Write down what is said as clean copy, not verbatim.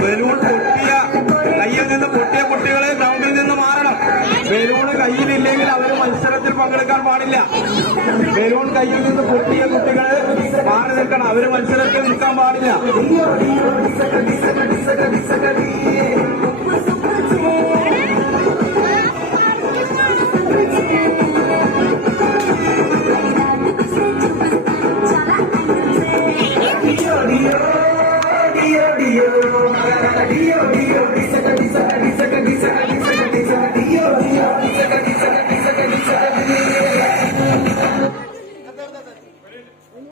Balloon പൊട്ടിയ കയ്യിൽ നിന്ന് പൊട്ടിയ കുട്ടികളെ ഗ്രൗണ്ടിൽ നിന്ന് മാറണം. ബലൂൺ കയ്യിലില്ലെങ്കിൽ അവർ മത്സരത്തിൽ പങ്കെടുക്കാൻ പാടില്ല. ബലൂൺ കയ്യിൽ നിന്ന് പൊട്ടിയ കുട്ടികൾ മാറി നിൽക്കണം. അവർ മത്സരത്തിൽ നിൽക്കാൻ പാടില്ല.